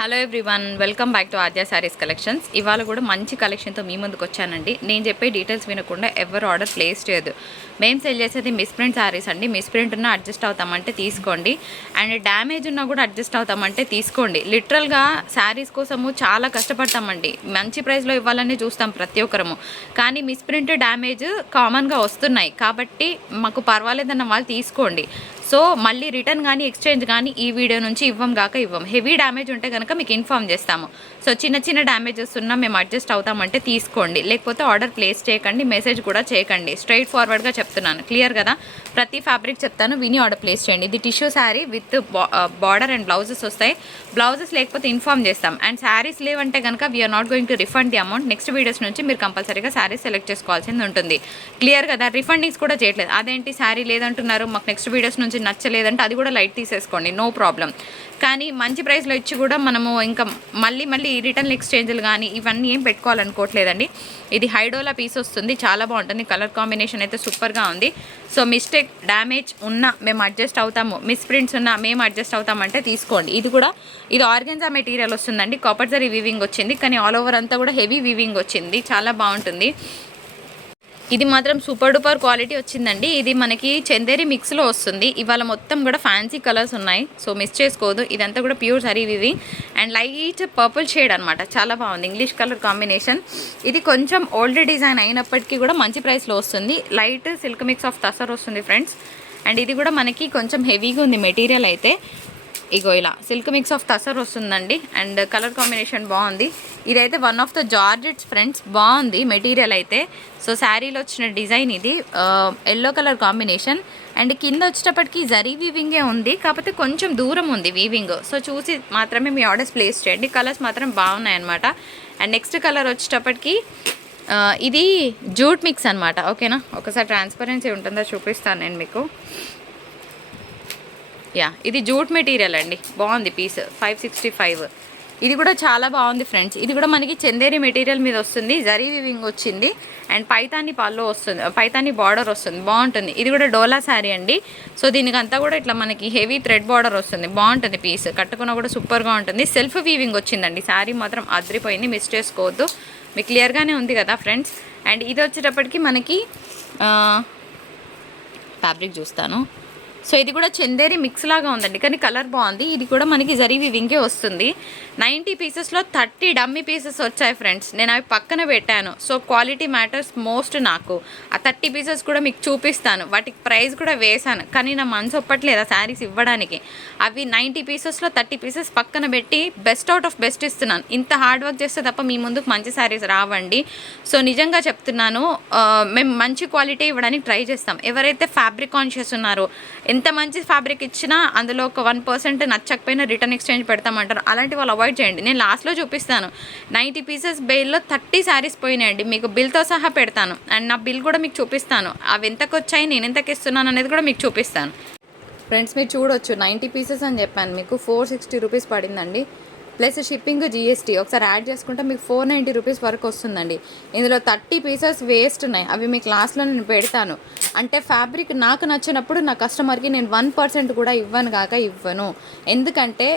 Hello everyone, welcome back to Aadya saris collections. ఇవాళ కూడా మంచి కలెక్షన్తో మీ ముందుకు వచ్చానండి. నేను చెప్పే డీటెయిల్స్ వినకుండా ఎవరు ఆర్డర్ ప్లేస్ చేయదు. మేము సెల్ చేసేది మిస్ప్రింట్ శారీస్ అండి. మిస్ప్రింట్ ఉన్నా అడ్జస్ట్ అవుతామంటే తీసుకోండి, అండ్ డ్యామేజ్ ఉన్నా కూడా అడ్జస్ట్ అవుతామంటే తీసుకోండి. లిటరల్గా శారీస్ కోసము చాలా కష్టపడతామండి. మంచి ప్రైస్లో ఇవ్వాలని చూస్తాం ప్రతి ఒక్కరము, కానీ మిస్ప్రింట్ డ్యామేజ్ కామన్గా వస్తున్నాయి కాబట్టి మాకు పర్వాలేదన్న వాళ్ళు తీసుకోండి. సో మళ్ళీ రిటర్న్ కానీ ఎక్స్చేంజ్ కానీ ఈ వీడియో నుంచి ఇవ్వం హెవీ డ్యామేజ్ ఉంటే కనుక మీకు ఇన్ఫామ్ చేస్తాము. సో చిన్న చిన్న డ్యామేజెస్ ఉన్నా మేము అడ్జస్ట్ అవుతామంటే తీసుకోండి, లేకపోతే ఆర్డర్ ప్లేస్ చేయకండి, మెసేజ్ కూడా చేయకండి. స్ట్రైట్ ఫార్వర్డ్గా చెప్తున్నాను, క్లియర్ కదా. ప్రతి ఫ్యాబ్రిక్ చెప్తాను, విని ఆర్డర్ ప్లేస్ చేయండి. ఇది tissue sari with border and blouses వస్తాయి. బ్లౌజెస్ లేకపోతే ఇన్ఫామ్ చేస్తాం. అండ్ శారీస్ లేవంటే కనుక we're not going to refund the amount. Next videos నుంచి మీరు కంపల్సరీగా శారీస్ సెలెక్ట్ చేసుకోవాల్సింది ఉంటుంది. క్లియర్ కదా. రిఫండింగ్స్ కూడా చేయట్లేదు. అదేంటి శారీ లేదంటున్నారు, మాకు నెక్స్ట్ వీడియోస్ నుంచి నచ్చలేదంటే అది కూడా లైట్ తీసేసుకోండి, నో ప్రాబ్లం. కానీ మంచి ప్రైస్లో ఇచ్చి కూడా మనము ఇంకా మళ్ళీ రిటర్న్ ఎక్స్చేంజ్లు కానీ ఇవన్నీ ఏం పెట్టుకోవాలనుకోవట్లేదండి. ఇది హైడోలా పీస్ వస్తుంది, చాలా బాగుంటుంది. కలర్ కాంబినేషన్ అయితే సూపర్గా ఉంది. సో మిస్టేక్ డ్యామేజ్ ఉన్నా మేము అడ్జస్ట్ అవుతాము, మిస్ప్రింట్స్ ఉన్నా మేము అడ్జస్ట్ అవుతామంటే తీసుకోండి. ఇది ఆర్గెన్జా మెటీరియల్ వస్తుందండి. కాపర్ జరీ వీవింగ్ వచ్చింది, కానీ ఆల్ ఓవర్ అంతా కూడా హెవీ వీవింగ్ వచ్చింది, చాలా బాగుంటుంది. ఇది మాత్రం సూపర్ డూపర్ క్వాలిటీ వచ్చిందండి. ఇది మనకి చందేరి మిక్స్లో వస్తుంది. ఇవాళ మొత్తం కూడా ఫ్యాన్సీ కలర్స్ ఉన్నాయి, సో మిస్ చేసుకోవద్దు. ఇదంతా కూడా pure zari weaving and light purple shade అనమాట, చాలా బాగుంది. English colour combination. ఇది కొంచెం ఓల్డ్ డిజైన్ అయినప్పటికీ కూడా మంచి ప్రైస్లో వస్తుంది. Light silk mix of tussar వస్తుంది ఫ్రెండ్స్. అండ్ ఇది కూడా మనకి కొంచెం హెవీగా ఉంది మెటీరియల్ అయితే. ఇగో ఇలా సిల్క్ మిక్స్ ఆఫ్ తసర్ వస్తుందండి. అండ్ కలర్ కాంబినేషన్ బాగుంది. ఇదైతే one of the georgettes friends, బాగుంది మెటీరియల్ అయితే. సో శారీలో వచ్చిన డిజైన్ ఇది ఎల్లో కలర్ కాంబినేషన్. అండ్ కింద వచ్చేటప్పటికి జరీ వీవింగే ఉంది, కాకపోతే కొంచెం దూరం ఉంది వీవింగ్. సో చూసి మాత్రమే మీ ఆర్డర్స్ ప్లేస్ చేయండి. కలర్స్ మాత్రం బాగున్నాయి అనమాట. అండ్ నెక్స్ట్ కలర్ వచ్చేటప్పటికి ఇది జూట్ మిక్స్ అనమాట, ఓకేనా. ఒకసారి ట్రాన్స్పరెన్సీ ఉంటుందో చూపిస్తాను నేను మీకు. ఇది జూట్ మెటీరియల్ అండి, బాగుంది పీస్. 565. ఇది కూడా చాలా బాగుంది ఫ్రెండ్స్. ఇది కూడా మనకి చందేరి మెటీరియల్ మీద వస్తుంది, జరీ వీవింగ్ వచ్చింది. అండ్ పైతాని పళ్ళు వస్తుంది, పైతాని బార్డర్ వస్తుంది, బాగుంటుంది. ఇది కూడా డోలా శారీ అండి. సో దీనికంతా కూడా ఇట్లా మనకి హెవీ థ్రెడ్ బార్డర్ వస్తుంది, బాగుంటుంది పీస్. కట్టుకున్నా కూడా సూపర్గా ఉంటుంది. సెల్ఫ్ వీవింగ్ వచ్చిందండి. శారీ మాత్రం అదిరిపోయింది, మిస్ చేసుకోవద్దు. మీకు క్లియర్గానే ఉంది కదా ఫ్రెండ్స్. అండ్ ఇది వచ్చేటప్పటికి మనకి ఫ్యాబ్రిక్ చూస్తాను. సో ఇది కూడా చందేరి మిక్స్ లాగా ఉందండి, కానీ కలర్ బాగుంది. ఇది కూడా మనకి జరీ వీవింగే వస్తుంది. 90 పీసెస్లో 30 డమ్మీ పీసెస్ వచ్చాయి ఫ్రెండ్స్. నేను అవి పక్కన పెట్టాను. సో క్వాలిటీ మ్యాటర్స్ మోస్ట్ నాకు. ఆ 30 పీసెస్ కూడా మీకు చూపిస్తాను, వాటికి ప్రైస్ కూడా వేశాను, కానీ నా మనసు ఒప్పట్లేదు ఆ శారీస్ ఇవ్వడానికి. అవి 90 పీసెస్లో 30 పీసెస్ పక్కన పెట్టి బెస్ట్ అవుట్ ఆఫ్ బెస్ట్ ఇస్తున్నాను. ఇంత హార్డ్ వర్క్ చేస్తే తప్ప మీ ముందుకు మంచి శారీస్ రావండి. సో నిజంగా చెప్తున్నాను, మేము మంచి క్వాలిటీ ఇవ్వడానికి ట్రై చేస్తాం. ఎవరైతే ఫ్యాబ్రిక్ కాన్షియస్ ఉన్నారో, ఎంత మంచి ఫ్యాబ్రిక్ ఇచ్చినా అందులో ఒక 1% నచ్చకపోయినా రిటర్న్ ఎక్స్చేంజ్ పెడతామంటారు, అలాంటి వాళ్ళు అవాయిడ్ చేయండి. నేను లాస్ట్లో చూపిస్తాను. 90 పీసెస్ బిల్లో 30 శారీస్ పోయినాయండి, మీకు బిల్తో సహా పెడతాను. అండ్ నా బిల్ కూడా మీకు చూపిస్తాను, అవి ఎంతకు వచ్చాయి, నేను ఎంతకు ఇస్తున్నాను అనేది కూడా మీకు చూపిస్తాను. ఫ్రెండ్స్ మీరు చూడొచ్చు, 90 పీసెస్ అని చెప్పాను మీకు, 460 రూపీస్ పడిందండి. ప్లస్ షిప్పింగ్ GST ఒకసారి యాడ్ చేసుకుంటే మీకు 490 రూపీస్ వరకు వస్తుందండి. ఇందులో 30 పీసెస్ వేస్ట్ ఉన్నాయి, అవి మీకు లాస్ట్లో నేను పెడతాను. అంటే ఫ్యాబ్రిక్ నాకు నచ్చినప్పుడు నా కస్టమర్కి నేను 1% కూడా ఇవ్వను. ఎందుకంటే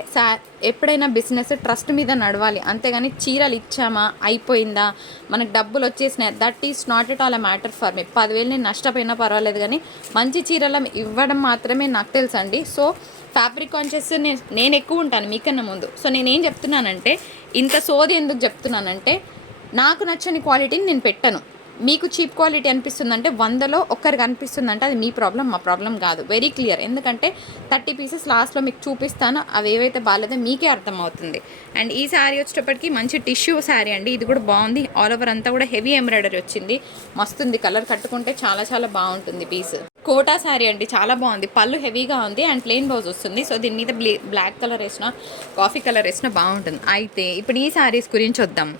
ఎప్పుడైనా బిజినెస్ ట్రస్ట్ మీద నడవాలి, అంతేగాని చీరలు ఇచ్చామా అయిపోయిందా మనకు డబ్బులు వచ్చేసినాయి, that is not at all a matter for me. 10,000 నేను నష్టపోయినా పర్వాలేదు, కానీ మంచి చీరలు ఇవ్వడం మాత్రమే నాకు తెలుసండి. సో ఫ్యాబ్రిక్ కాన్షియస్ నేను ఎక్కువ ఉంటాను మీకన్నా ముందు. సో నేనేం చెప్తున్నానంటే, ఇంత సోది ఎందుకు చెప్తున్నానంటే, నాకు నచ్చని క్వాలిటీని నేను పెట్టను. మీకు చీప్ క్వాలిటీ అనిపిస్తుందంటే 100లో ఒక్కరికి అనిపిస్తుందంటే అది మీ ప్రాబ్లం, మా ప్రాబ్లం కాదు. Very clear. ఎందుకంటే 30 పీసెస్ లాస్ట్లో మీకు చూపిస్తాను, అవి ఏవైతే బాగాలేదో మీకే అర్థమవుతుంది. అండ్ ఈ శారీ వచ్చేటప్పటికి మంచి టిష్యూ శారీ అండి. ఇది కూడా బాగుంది. ఆల్ ఓవర్ అంతా కూడా హెవీ ఎంబ్రాయిడరీ వచ్చింది, మస్తుంది. కలర్ కట్టుకుంటే చాలా చాలా బాగుంటుంది పీస్. కోటా శారీ అండి, చాలా బాగుంది. పళ్ళు హెవీగా ఉంది అండ్ ప్లెయిన్ బ్లౌజ్ వస్తుంది. సో దీని మీద బ్లాక్ కలర్ వేసినా, కాఫీ కలర్ వేసినా బాగుంటుంది. అయితే ఇప్పుడు ఈ శారీస్ గురించి వద్దాం.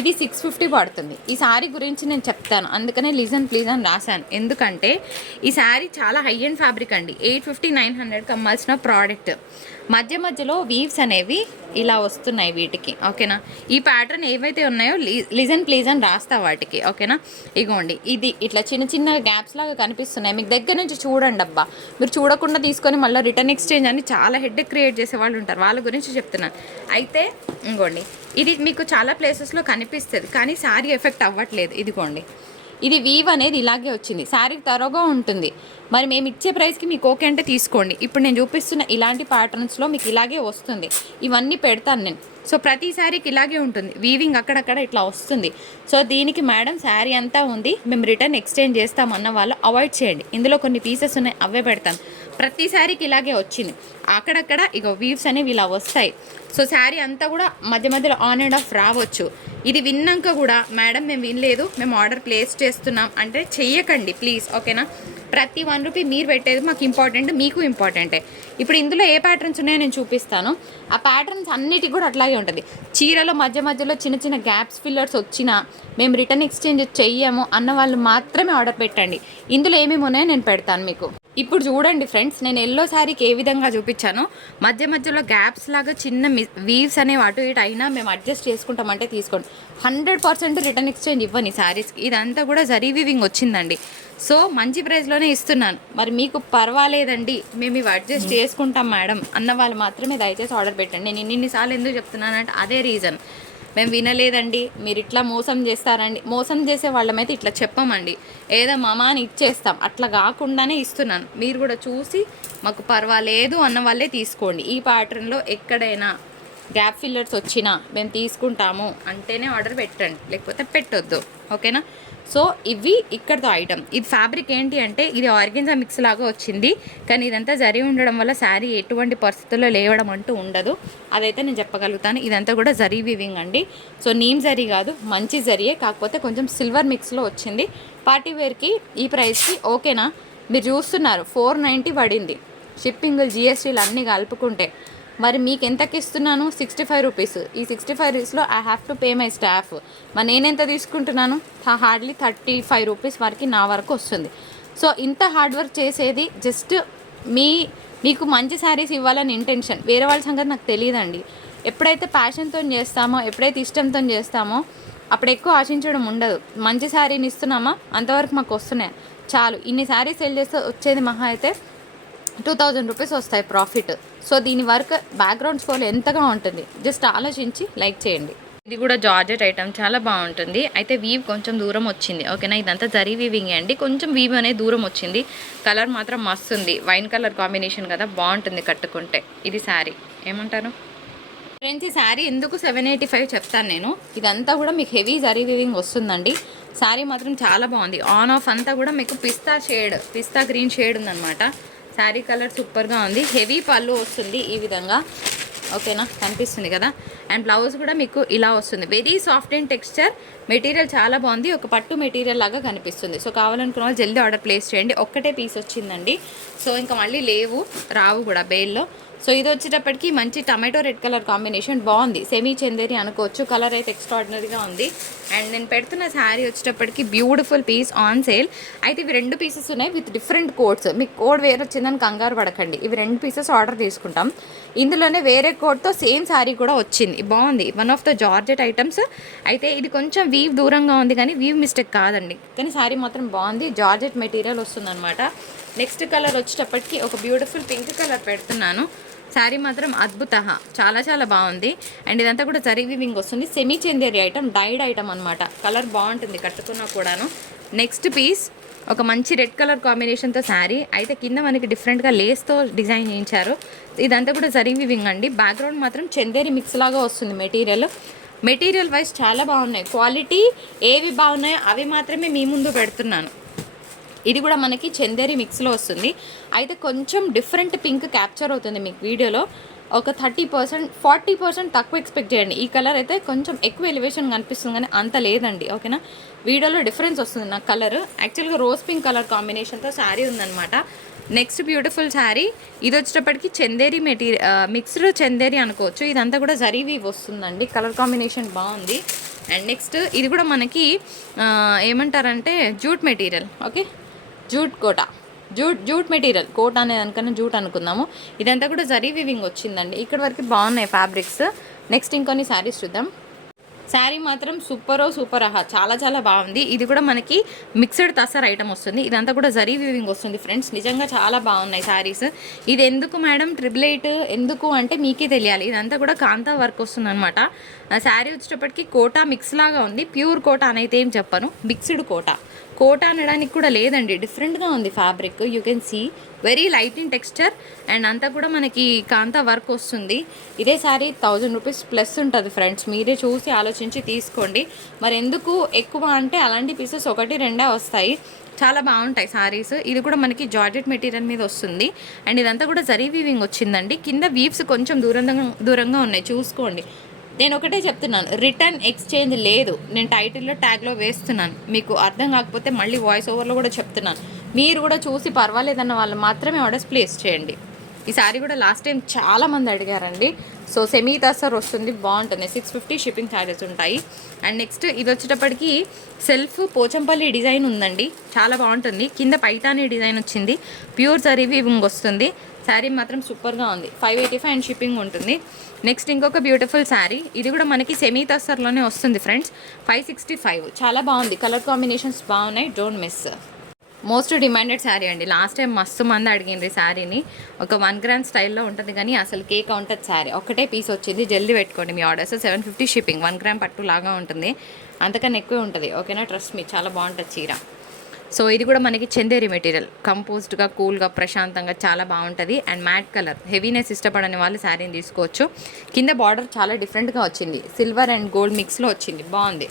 ఇది 650 పడుతుంది. ఈ శారీ గురించి నేను చెప్తాను, అందుకనే లిజన్ ప్లీజ్ అని రాశాను. ఎందుకంటే ఈ శారీ చాలా హై అండ్ ఫ్యాబ్రిక్ అండి. 850-900 అమ్మాల్సిన ప్రోడక్ట్. మధ్య మధ్యలో వీవ్స్ అనేవి ఇలా వస్తున్నాయి వీటికి, ఓకేనా. ఈ ప్యాటర్న్ ఏవైతే ఉన్నాయో లిజన్ ప్లీజ్ అని రాస్తా వాటికి, ఓకేనా. ఇగోండి ఇది ఇట్లా చిన్న చిన్న గ్యాప్స్ లాగా కనిపిస్తున్నాయి మీకు దగ్గర నుంచి చూడండి అబ్బా. మీరు చూడకుండా తీసుకొని మళ్ళీ రిటర్న్ ఎక్స్చేంజ్ అని చాలా హెడ్ క్రియేట్ చేసే వాళ్ళు ఉంటారు, వాళ్ళ గురించి చెప్తున్నాను. అయితే ఇంకోండి ఇది మీకు చాలా ప్లేసెస్లో కనిపిస్తుంది కానీ శారీ ఎఫెక్ట్ అవ్వట్లేదు. ఇదిగోండి ఇది వీవ్ అనేది ఇలాగే వచ్చింది, శారీ తరోగా ఉంటుంది. మరి మేము ఇచ్చే ప్రైస్కి మీకు ఓకే అంటే తీసుకోండి. ఇప్పుడు నేను చూపిస్తున్న ఇలాంటి ప్యాటర్న్స్లో మీకు ఇలాగే వస్తుంది, ఇవన్నీ పెడతాను నేను. సో ప్రతి శారీకి ఇలాగే ఉంటుంది, వీవింగ్ అక్కడక్కడ ఇట్లా వస్తుంది. సో దీనికి మేడం శారీ అంతా ఉంది, మేము రిటర్న్ ఎక్స్చేంజ్ చేస్తామన్న వాళ్ళు అవాయిడ్ చేయండి. ఇందులో కొన్ని పీసెస్ ఉన్నాయి, అవే పెడతాను. ప్రతి శారీకి ఇలాగే వచ్చింది, అక్కడక్కడ ఇక వీవ్స్ అనేవి ఇలా వస్తాయి. సో శారీ అంతా కూడా మధ్య మధ్యలో ఆన్ అండ్ ఆఫ్ రావచ్చు. ఇది విన్నాక కూడా మేడం మేము వినలేదు, మేము ఆర్డర్ ప్లేస్ చేస్తున్నాం అంటే చెయ్యకండి ప్లీజ్, ఓకేనా. ప్రతి ₹1 మీరు పెట్టేది మాకు ఇంపార్టెంట్, మీకు ఇంపార్టెంటే. ఇప్పుడు ఇందులో ఏ ప్యాటర్న్స్ ఉన్నాయో నేను చూపిస్తాను. ఆ ప్యాటర్న్స్ అన్నిటికీ కూడా అట్లాగే ఉంటుంది. చీరలో మధ్య మధ్యలో చిన్న చిన్న గ్యాప్స్ ఫిల్లర్స్ వచ్చినా మేము రిటర్న్ ఎక్స్చేంజ్ చెయ్యము అన్న వాళ్ళు మాత్రమే ఆర్డర్ పెట్టండి. ఇందులో ఏమేమి ఉన్నాయో నేను పెడతాను మీకు. ఇప్పుడు చూడండి ఫ్రెండ్స్, నేను ఎల్లో శారీకి ఏ విధంగా చూపించానో మధ్య మధ్యలో గ్యాప్స్ లాగా చిన్న వీవ్స్ అనేవి అటు ఇటు అయినా మేము అడ్జస్ట్ చేసుకుంటామంటే తీసుకోండి. 100% రిటర్న్ ఎక్స్చేంజ్ ఇవ్వని శారీస్కి. ఇదంతా కూడా జరీ వీవింగ్ వచ్చిందండి. సో మంచి ప్రైస్లోనే ఇస్తున్నాను. మరి మీకు పర్వాలేదండి మేము ఇవి అడ్జస్ట్ చేసుకుంటాం మేడం అన్న వాళ్ళు మాత్రమే దయచేసి ఆర్డర్ పెట్టండి. నేను ఇన్నిసార్లు ఎందుకు చెప్తున్నానంటే అదే రీజన్. మేము వినలేదండి, మీరు ఇట్లా మోసం చేస్తారండి, మోసం చేసే వాళ్ళమైతే ఇట్లా చెప్పమండి, ఏదో మామా అని ఇచ్చేస్తాం, అట్లా కాకుండానే ఇస్తున్నాను. మీరు కూడా చూసి మాకు పర్వాలేదు అన్న వాళ్ళే తీసుకోండి. ఈ ప్యాటర్న్లో ఎక్కడైనా గ్యాప్ ఫిల్లర్స్ వచ్చినా మేము తీసుకుంటాము అంటేనే ఆర్డర్ పెట్టండి, లేకపోతే పెట్టొద్దు, ఓకేనా. సో ఇవి ఇక్కడతో ఐటమ్. ఇది ఫ్యాబ్రిక్ ఏంటి అంటే ఇది ఆర్గెన్జా మిక్స్ లాగా వచ్చింది, కానీ ఇదంతా జరీ ఉండడం వల్ల శారీ ఎటువంటి పరిస్థితుల్లో లేవడం అంటూ ఉండదు, అదైతే నేను చెప్పగలుగుతాను. ఇదంతా కూడా జరీ వీవింగ్ అండి. సో నీమ్ జరీ కాదు, మంచి జరీయే, కాకపోతే కొంచెం సిల్వర్ మిక్స్లో వచ్చింది. పార్టీ వేర్కి ఈ ప్రైస్కి ఓకేనా. మీరు చూస్తున్నారు 490 పడింది, షిప్పింగ్ GSTలు అన్నీ కలుపుకుంటే. మరి మీకు ఎంతకి ఇస్తున్నాను? 65 రూపీస్. ఈ 65 రూపీస్లో I have to pay my staff. మరి నేనెంత తీసుకుంటున్నాను? హార్డ్లీ 35 రూపీస్ వరకు నా వరకు వస్తుంది. సో ఇంత హార్డ్ వర్క్ చేసేది జస్ట్ మీకు మంచి శారీస్ ఇవ్వాలని ఇంటెన్షన్, వేరే వాళ్ళ సంగతి నాకు తెలియదండి. ఎప్పుడైతే ప్యాషన్తో చేస్తామో, ఎప్పుడైతే ఇష్టంతో చేస్తామో అప్పుడు ఎక్కువ ఆశించడం ఉండదు. మంచి శారీని ఇస్తున్నామా అంతవరకు మాకు వస్తున్నాయి చాలు. ఇన్ని శారీస్ సెల్ చేస్తే వచ్చేది మహా అయితే 2000 రూపీస్ వస్తాయి ప్రాఫిట్. సో దీని వర్క్ బ్యాక్గ్రౌండ్ స్కోర్ ఎంతగా ఉంటుంది జస్ట్ ఆలోచించి లైక్ చేయండి. ఇది కూడా జార్జెట్ ఐటమ్, చాలా బాగుంటుంది. అయితే వీవ్ కొంచెం దూరం వచ్చింది, ఓకేనా. ఇదంతా జరీ వీవింగ్ అండి, కొంచెం వీవ్ అనేది దూరం వచ్చింది. కలర్ మాత్రం మస్తు ఉంది, వైన్ కలర్ కాంబినేషన్ కదా, బాగుంటుంది కట్టుకుంటే. ఇది శారీ ఏమంటారు ఫ్రెండ్స్? ఈ శారీ ఎందుకు 785 చెప్తాను నేను. ఇదంతా కూడా మీకు హెవీ జరీ వీవింగ్ వస్తుందండి. శారీ మాత్రం చాలా బాగుంది. ఆన్ ఆఫ్ అంతా కూడా మీకు పిస్తా గ్రీన్ షేడ్ ఉందన్నమాట. శారీ కలర్ సూపర్గా ఉంది. హెవీ పళ్ళు వస్తుంది ఈ విధంగా, ఓకేనా, కనిపిస్తుంది కదా. అండ్ బ్లౌజ్ కూడా మీకు ఇలా వస్తుంది, very soft and texture. Material చాలా బాగుంది, ఒక పట్టు మెటీరియల్ లాగా కనిపిస్తుంది. సో కావాలనుకున్న వాళ్ళు జల్దీ ఆర్డర్ ప్లేస్ చేయండి. ఒక్కటే పీస్ వచ్చిందండి, సో ఇంకా మళ్ళీ రావు కూడా బేల్లో. సో ఇది వచ్చేటప్పటికి మంచి టమాటో రెడ్ కలర్ కాంబినేషన్, బాగుంది. సెమీ చందేరి అనుకోవచ్చు, కలర్ అయితే ఎక్స్ట్రాడినరీగా ఉంది. అండ్ నేను పెడుతున్న శారీ వచ్చేటప్పటికి బ్యూటిఫుల్ పీస్ ఆన్ సేల్. అయితే ఇవి 2 పీసెస్ ఉన్నాయి విత్ డిఫరెంట్ కోడ్స్. మీకు కోడ్ వేరే వచ్చిందని కంగారు పడకండి, ఇవి 2 పీసెస్ ఆర్డర్ తీసుకుంటాం. ఇందులోనే వేరే కోడ్తో సేమ్ శారీ కూడా వచ్చింది, బాగుంది. One of the georgette items. అయితే ఇది కొంచెం వీవ్ దూరంగా ఉంది కానీ వీవ్ మిస్టేక్ కాదండి, కానీ శారీ మాత్రం బాగుంది. జార్జెట్ మెటీరియల్ వస్తుందన్నమాట. నెక్స్ట్ కలర్ వచ్చేటప్పటికి ఒక బ్యూటిఫుల్ పింక్ కలర్ పెడుతున్నాను. శారీ మాత్రం అద్భుత, చాలా చాలా బాగుంది. అండ్ ఇదంతా కూడా జరీ వీవింగ్ వస్తుంది. Semi Chanderi item, died item అనమాట. కలర్ బాగుంటుంది కట్టుకున్నా కూడాను. నెక్స్ట్ పీస్ ఒక మంచి రెడ్ కలర్ కాంబినేషన్తో శారీ. అయితే కింద మనకి డిఫరెంట్గా లేస్తో డిజైన్ చేయించారు. ఇదంతా కూడా జరీ వీవింగ్ అండి. బ్యాక్గ్రౌండ్ మాత్రం చందేరి మిక్స్ లాగా వస్తుంది మెటీరియల్ వైజ్ చాలా బాగున్నాయి. క్వాలిటీ ఏవి బాగున్నాయో అవి మాత్రమే మీ ముందు పెడుతున్నాను. ఇది కూడా మనకి చందేరి మిక్స్లో వస్తుంది. అయితే కొంచెం డిఫరెంట్ పింక్ క్యాప్చర్ అవుతుంది మీకు వీడియోలో. ఒక 30% 40% తక్కువ ఎక్స్పెక్ట్ చేయండి. ఈ కలర్ అయితే కొంచెం ఎక్కువ ఎలివేషన్ కనిపిస్తుంది కానీ అంత లేదండి, ఓకేనా. వీడియోలో డిఫరెన్స్ వస్తుంది నాకు కలర్. యాక్చువల్గా రోజ్ పింక్ కలర్ కాంబినేషన్తో శారీ ఉందన్నమాట. నెక్స్ట్ బ్యూటిఫుల్ శారీ, ఇది వచ్చేటప్పటికి చందేరి మిక్స్డ్ చందేరి అనుకోవచ్చు. ఇదంతా కూడా జరీ వీవ్ వస్తుందండి, కలర్ కాంబినేషన్ బాగుంది. అండ్ నెక్స్ట్ ఇది కూడా మనకి ఏమంటారంటే జూట్ మెటీరియల్, ఓకే, జూట్ కోట. జూట్ మెటీరియల్, కోట్ అనేది అనుకున్న జూట్ అనుకుందాము. ఇదంతా కూడా జరీ వీవింగ్ వచ్చిందండి. ఇక్కడ వరకు బాగున్నాయి ఫ్యాబ్రిక్స్. నెక్స్ట్ ఇంకొన్ని శారీస్ చూద్దాం. శారీ మాత్రం సూపర్ చాలా చాలా బాగుంది. ఇది కూడా మనకి మిక్స్డ్ తసర్ ఐటమ్ వస్తుంది. ఇదంతా కూడా జరీ వీవింగ్ వస్తుంది ఫ్రెండ్స్. నిజంగా చాలా బాగున్నాయి శారీస్. ఇది ఎందుకు మేడం 888 ఎందుకు అంటే మీకే తెలియాలి. ఇదంతా కూడా కాంతా వర్క్ వస్తుంది అనమాట. శారీ వచ్చేటప్పటికి కోటా మిక్స్ లాగా ఉంది. ప్యూర్ కోటా అని అయితే ఏం చెప్పను, మిక్స్డ్ కోటా అనడానికి కూడా లేదండి, డిఫరెంట్గా ఉంది fabric. You can see very light in texture and అంతా కూడా మనకి కాంతా వర్క్ వస్తుంది. ఇదే శారీ 1000 రూపీస్ ప్లస్ ఉంటుంది ఫ్రెండ్స్. మీరే చూసి ఆలోచించి తీసుకోండి. మరి ఎందుకు ఎక్కువ అంటే అలాంటి పీసెస్ 1-2 వస్తాయి. చాలా బాగుంటాయి శారీస్. ఇది కూడా మనకి జార్జెట్ మెటీరియల్ మీద వస్తుంది అండ్ ఇదంతా కూడా జరీ వీవింగ్ వచ్చిందండి. కింద వీవ్స్ కొంచెం దూరంగా ఉన్నాయి, చూసుకోండి. నేను ఒకటే చెప్తున్నాను, రిటర్న్ ఎక్స్చేంజ్ లేదు. నేను టైటిల్లో ట్యాగ్లో వేస్తున్నాను. మీకు అర్థం కాకపోతే మళ్ళీ వాయిస్ ఓవర్లో కూడా చెప్తున్నాను. మీరు కూడా చూసి పర్వాలేదన్న వాళ్ళు మాత్రమే ఆర్డర్స్ ప్లేస్ చేయండి. ఈ సారీ కూడా లాస్ట్ టైం చాలామంది అడిగారండి. సో సెమీ తసర్ వస్తుంది, బాగుంటుంది. 650 షిప్పింగ్ ఛార్జెస్ ఉంటాయి. అండ్ నెక్స్ట్ ఇది వచ్చేటప్పటికి సెల్ఫ్ పోచంపల్లి డిజైన్ ఉందండి, చాలా బాగుంటుంది. కింద పైతాని డిజైన్ వచ్చింది, ప్యూర్ జరీ వీవింగ్ వస్తుంది. శారీ మాత్రం సూపర్గా ఉంది. 585 అండ్ షిప్పింగ్ ఉంటుంది. నెక్స్ట్ ఇంకొక బ్యూటిఫుల్ శారీ, ఇది కూడా మనకి సెమీ తసర్లోనే వస్తుంది ఫ్రెండ్స్. 565 చాలా బాగుంది. కలర్ కాంబినేషన్స్ బాగున్నాయి, don't miss. Most demanded sari అండి. లాస్ట్ టైం మస్తు మంది అడిగింది శారీని. ఒక 1 గ్రామ్ స్టైల్లో ఉంటుంది కానీ అసలు కేక్ ఉంటుంది శారీ. ఒకటే పీస్ వచ్చింది, జల్దీ పెట్టుకోండి మీ ఆర్డర్స్. 750 షిప్పింగ్. 1 గ్రామ్ పట్టు లాగా ఉంటుంది, అంతకన్నా ఎక్కువే ఉంటుంది. ఓకేనా, ట్రస్ట్ మీ, చాలా బాగుంటుంది చీర. సో ఇది కూడా మనకి చందేరి మెటీరియల్, కంపోజ్డ్గా కూల్గా ప్రశాంతంగా చాలా బాగుంటుంది. అండ్ మ్యాట్ కలర్, హెవీనెస్ ఇష్టపడని వాళ్ళు శారీని తీసుకోవచ్చు. కింద బార్డర్ చాలా డిఫరెంట్గా వచ్చింది, సిల్వర్ అండ్ గోల్డ్ మిక్స్లో వచ్చింది, బాగుంది.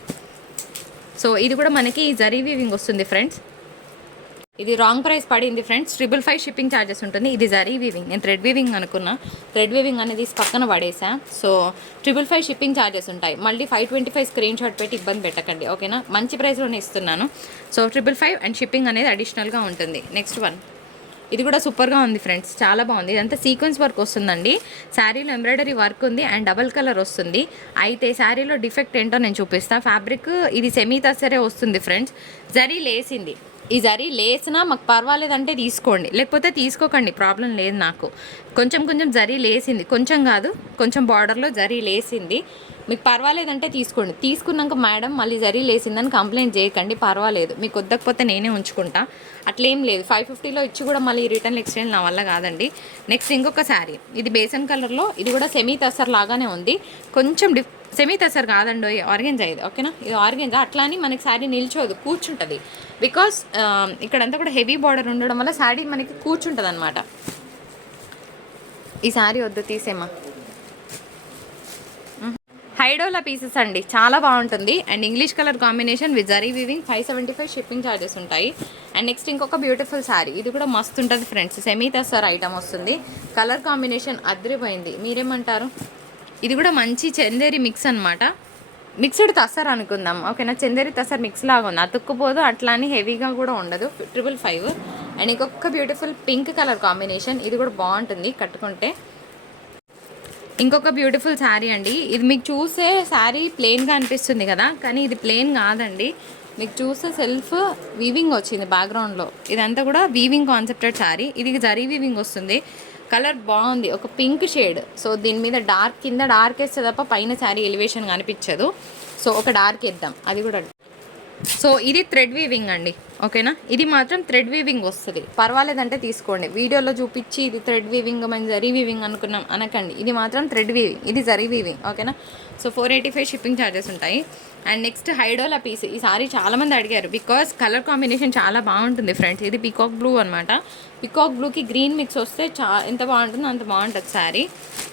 సో ఇది కూడా మనకి జరీ వీవింగ్ వస్తుంది ఫ్రెండ్స్. ఇది రాంగ్ ప్రైస్ పడింది ఫ్రెండ్స్. 555 షిప్పింగ్ ఛార్జెస్ ఉంటుంది. ఇది జరీ వీవింగ్, నేను థ్రెడ్ వీవింగ్ అనుకున్నా. థ్రెడ్ వీవింగ్ అనేది పక్కన పడేసా. సో 555 షిప్పింగ్ ఛార్జెస్ ఉంటాయి. మళ్ళీ 525 స్క్రీన్ షాట్ పెట్టి ఇబ్బంది పెట్టకండి, ఓకేనా. మంచి ప్రైస్లోనే ఇస్తున్నాను. సో 555 అండ్ షిప్పింగ్ అనేది అడిషనల్గా ఉంటుంది. నెక్స్ట్ వన్, ఇది కూడా సూపర్గా ఉంది ఫ్రెండ్స్, చాలా బాగుంది. ఇదంతా సీక్వెన్స్ వర్క్ వస్తుందండి. శారీలో ఎంబ్రాయిడరీ వర్క్ ఉంది అండ్ డబల్ కలర్ వస్తుంది. అయితే శారీలో డిఫెక్ట్ ఏంటో నేను చూపిస్తాను. ఫ్యాబ్రిక్ ఇది సెమీ తసరే వస్తుంది ఫ్రెండ్స్. జరీ లేసింది. ఈ జరీ లేసినా మాకు పర్వాలేదంటే తీసుకోండి, లేకపోతే తీసుకోకండి, ప్రాబ్లం లేదు నాకు. కొంచెం జరీ లేసింది, కొంచెం కాదు, కొంచెం బార్డర్లో జరీ లేసింది. మీకు పర్వాలేదంటే తీసుకోండి. తీసుకున్నాక మేడం మళ్ళీ జరీ లేసిందని కంప్లైంట్ చేయకండి, పర్వాలేదు. మీకు వద్దకపోతే నేనే ఉంచుకుంటా, అట్లేం లేదు. 550లో ఇచ్చి కూడా మళ్ళీ రిటర్న్ ఎక్స్చేంజ్ నా వల్ల కాదండి. నెక్స్ట్ ఇంకొక శారీ, ఇది బేసన్ కలర్లో, ఇది కూడా సెమీ తసర్ లాగానే ఉంది. కొంచెం సెమీ తసర్ కాదండి, ఆర్గెంజా ఇది, ఓకేనా. ఇది ఆర్గెంజా, అట్లా అని మనకి శారీ నిల్చోదు, కూర్చుంటుంది. బికాస్ ఇక్కడంతా కూడా హెవీ బార్డర్ ఉండడం వల్ల శారీ మనకి కూర్చుంటుంది అనమాట. ఈ శారీ వద్దు, తీసేమా. హైడోలా పీసెస్ అండి, చాలా బాగుంటుంది. And English colour combination with zari weaving. 575 shipping charges ఉంటాయి. అండ్ నెక్స్ట్ ఇంకొక బ్యూటిఫుల్ శారీ, ఇది కూడా మస్తు ఉంటుంది ఫ్రెండ్స్. సెమీ తసర్ ఐటమ్ వస్తుంది. కలర్ కాంబినేషన్ అదిరిపోయింది, మీరేమంటారు. ఇది కూడా మంచి చందేరి మిక్స్ అనమాట. మిక్స్డ్ తసర్ అనుకుందాం, ఓకేనా. చందేరి తసర్ మిక్స్ లాగా ఉంది, అతుక్కుపోదు, అట్లా అని హెవీగా కూడా ఉండదు. 555. అండ్ ఇంకొక బ్యూటిఫుల్ పింక్ కలర్ కాంబినేషన్, ఇది కూడా బాగుంటుంది కట్టుకుంటే. ఇంకొక బ్యూటిఫుల్ శారీ అండి. ఇది మీకు చూసే శారీ ప్లెయిన్గా అనిపిస్తుంది కదా, కానీ ఇది ప్లెయిన్ కాదండి. మీకు చూసే సెల్ఫ్ వీవింగ్ వచ్చింది బ్యాక్గ్రౌండ్లో. ఇదంతా కూడా వీవింగ్ కాన్సెప్టెడ్ శారీ. ఇది జరీ వీవింగ్ వస్తుంది. కలర్ బాగుంది, ఒక పింక్ షేడ్. సో దీని మీద డార్క్, కింద డార్క్ వేస్తే తప్ప పైన శారీ ఎలివేషన్ కనిపించదు. సో ఒక డార్క్ వేద్దాం, అది కూడా. సో ఇది థ్రెడ్ వీవింగ్ అండి, ఓకేనా. ఇది మాత్రం థ్రెడ్ వీవింగ్ వస్తుంది, పర్వాలేదంటే తీసుకోండి. వీడియోలో చూపించి ఇది థ్రెడ్ వీవింగ్ మనం జరీ వీవింగ్ అనుకున్నాం అనకండి. ఇది మాత్రం థ్రెడ్ వీవింగ్, ఇది జరీ వీవింగ్, ఓకేనా. సో 485 షిప్పింగ్ ఛార్జెస్ ఉంటాయి. అండ్ నెక్స్ట్ హైడోలా పీస్. ఈ సారీ చాలామంది అడిగారు బికాస్ కలర్ కాంబినేషన్ చాలా బాగుంటుంది ఫ్రెండ్స్. ఇది పీకాక్ బ్లూ అనమాట. పీకాక్ బ్లూకి గ్రీన్ మిక్స్ వస్తే ఎంత బాగుంటుందో అంత బాగుంటుంది శారీ.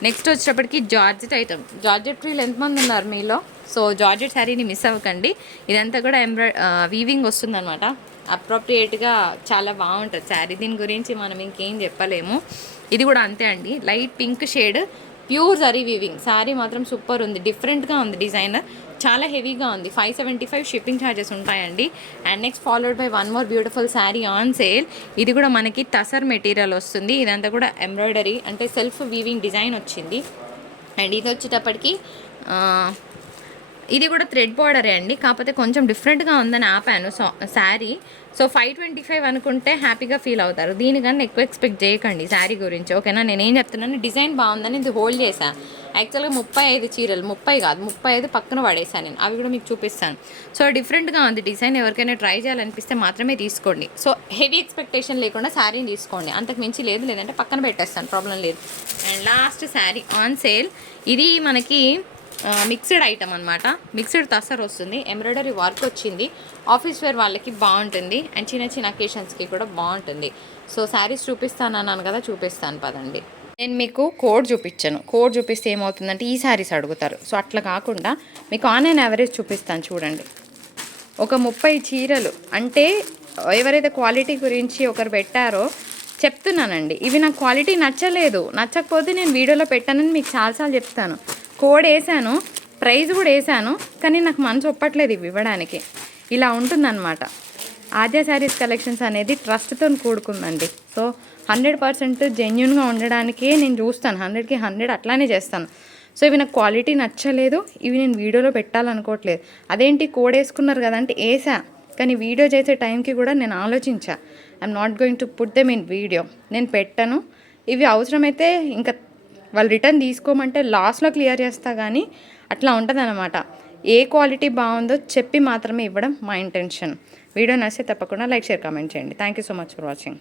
నెక్స్ట్ వచ్చేటప్పటికి జార్జెట్ ఐటమ్. జార్జెట్ ఫ్రీలు ఎంతమంది ఉన్నారు మీలో? సో జార్జెట్ శారీని మిస్ అవ్వకండి. ఇదంతా కూడా వీవింగ్ వస్తుందన్నమాట. అప్రోప్రియేట్గా చాలా బాగుంటుంది శారీ. దీని గురించి మనం ఇంకేం చెప్పలేము. ఇది కూడా అంతే అండి, light pink shade, pure zari weaving. Sari మాత్రం సూపర్ ఉంది, డిఫరెంట్గా ఉంది డిజైన్, చాలా హెవీగా ఉంది. 575 షిప్పింగ్ ఛార్జెస్ ఉంటాయండి. And next followed by one more beautiful sari on sale. ఇది కూడా మనకి తసర్ మెటీరియల్ వస్తుంది. ఇదంతా కూడా ఎంబ్రాయిడరీ అంటే సెల్ఫ్ వీవింగ్ డిజైన్ వచ్చింది. అండ్ ఇది వచ్చేటప్పటికి ఇది కూడా థ్రెడ్ బార్డరే అండి, కాకపోతే కొంచెం డిఫరెంట్గా ఉందని ఆపాను శారీ. సో 525 అనుకుంటే హ్యాపీగా ఫీల్ అవుతారు. దీనికన్నా ఎక్కువ ఎక్స్పెక్ట్ చేయకండి శారీ గురించి, ఓకేనా. నేను ఏం చెప్తున్నాను, డిజైన్ బాగుందని ఇది హోల్డ్ చేశాను. యాక్చువల్గా 35 చీరలు, 30 కాదు 35 పక్కన పడేసాను నేను, అవి కూడా మీకు చూపిస్తాను. సో డిఫరెంట్గా ఉంది డిజైన్, ఎవరికైనా ట్రై చేయాలనిపిస్తే మాత్రమే తీసుకోండి. సో హెవీ ఎక్స్పెక్టేషన్ లేకుండా శారీని తీసుకోండి, అంతకు మించి లేదు, లేదంటే పక్కన పెట్టేస్తాను, ప్రాబ్లం లేదు. And last sari on sale. ఇది మనకి మిక్స్డ్ ఐటమ్ అనమాట, మిక్స్డ్ తసర్ వస్తుంది, ఎంబ్రాయిడరీ వర్క్ వచ్చింది, ఆఫీస్ వేర్ వాళ్ళకి బాగుంటుంది, అండ్ చిన్న చిన్న అకేషన్స్కి కూడా బాగుంటుంది. సో శారీస్ చూపిస్తాను అన్నాను కదా, చూపిస్తాను పదండి. నేను మీకు కోడ్ చూపించాను, కోడ్ చూపిస్తే ఏమవుతుందంటే ఈ శారీస్ అడుగుతారు. సో అట్లా కాకుండా మీకు ఆన్ అండ్ యావరేజ్ చూపిస్తాను చూడండి. ఒక 30 చీరలు అంటే ఎవరైతే క్వాలిటీ గురించి ఒకరు పెట్టారో చెప్తున్నానండి, ఇవి నాకు క్వాలిటీ నచ్చలేదు, నచ్చకపోతే నేను వీడియోలో పెట్టానని మీకు చాలాసార్లు చెప్తాను. కోడ్ వేసాను, ప్రైస్ కూడా వేసాను, కానీ నాకు మనసు ఒప్పట్లేదు ఇవి ఇవ్వడానికి. ఇలా ఉంటుందన్నమాట. ఆద్య శారీస్ కలెక్షన్స్ అనేది ట్రస్ట్తో కూడుకుందండి. సో 100% జెన్యున్గా ఉండడానికే నేను చూస్తాను, 100కి 100 అట్లానే చేస్తాను. సో ఇవి నాకు క్వాలిటీ నచ్చలేదు, ఇవి నేను వీడియోలో పెట్టాలనుకోవట్లేదు. అదేంటి కోడ్ వేసుకున్నారు కదా అంటే వేసా, కానీ వీడియో చేసే టైంకి కూడా నేను ఆలోచించా, I'm not going to put them in video, నేను పెట్టాను. ఇవి అవసరమైతే ఇంకా వాళ్ళు రిటర్న్ తీసుకోమంటే లాస్ట్లో క్లియర్ చేస్తా, కానీ అట్లా ఉంటుందన్నమాట. ఏ క్వాలిటీ బాగుందో చెప్పి మాత్రమే ఇవ్వడం మా ఇంటెన్షన్. వీడియో నచ్చితే తప్పకుండా లైక్, షేర్, కామెంట్ చేయండి. Thank you so much for watching.